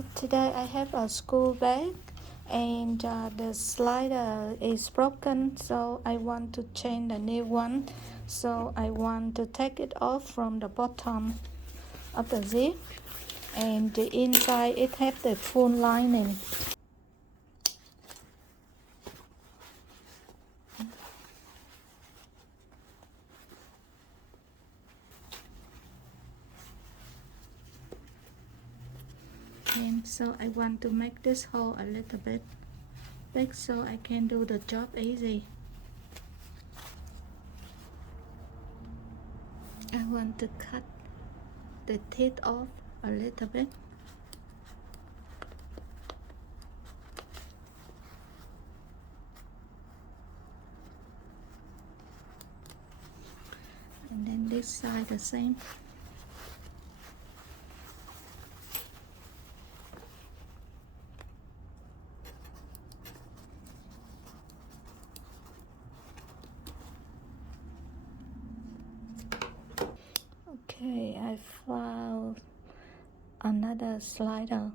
So today I have a school bag and the slider is broken, so I want to change a new one. So I want to take it off from the bottom of the zip, and the inside it has the full lining. And so I want to make this hole a little bit big so I can do the job easy. I want to cut the teeth off a little bit. And then this side the same. Okay, I found another slider.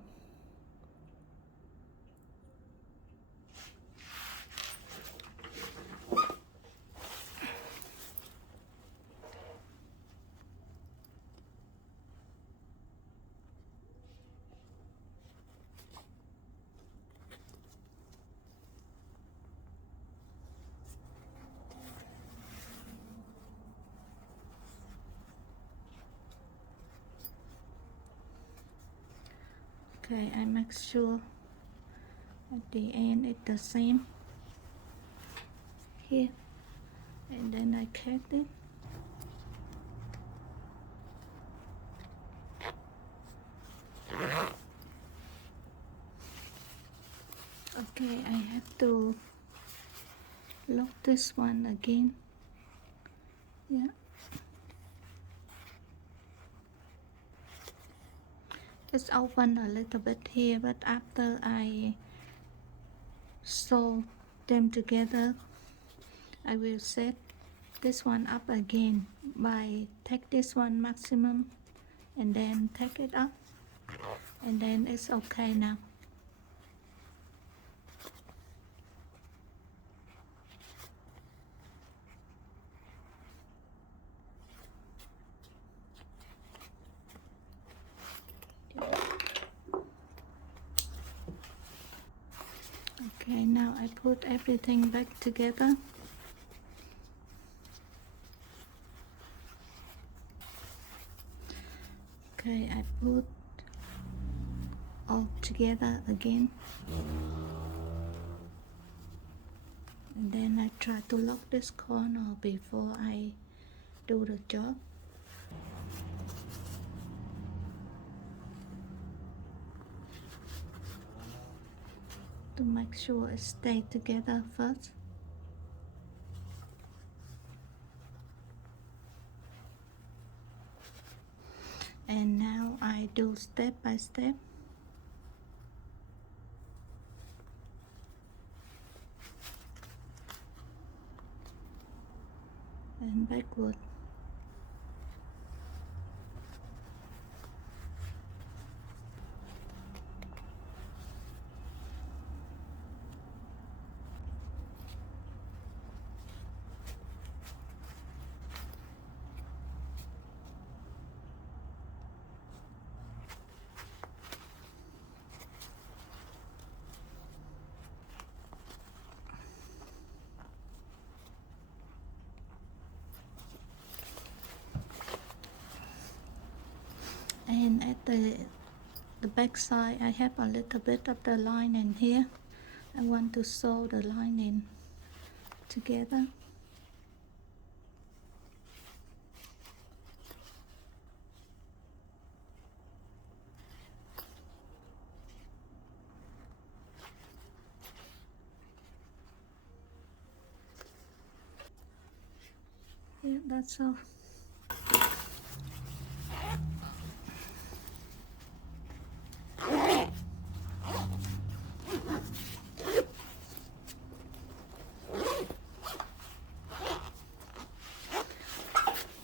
Okay, I make sure at the end it's the same here, and then I cut it. Okay, I have to lock this one again. Yeah. It's open a little bit here, but after I sew them together, I will set this one up again by take this one maximum and then take it up, and then it's okay now. Okay, now I put everything back together. Okay, I put all together again. And then I try to lock this corner before I do the job. To make sure it stays together first. And now I do step by step. And backward. And at the back side, I have a little bit of the lining here. I want to sew the lining together. Yeah, that's all.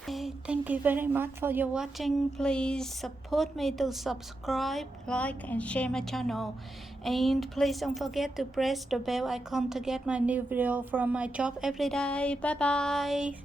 Okay, thank you very much for your watching. Please support me to subscribe, like and share my channel. And please don't forget to press the bell icon to get my new video from my job every day. Bye bye.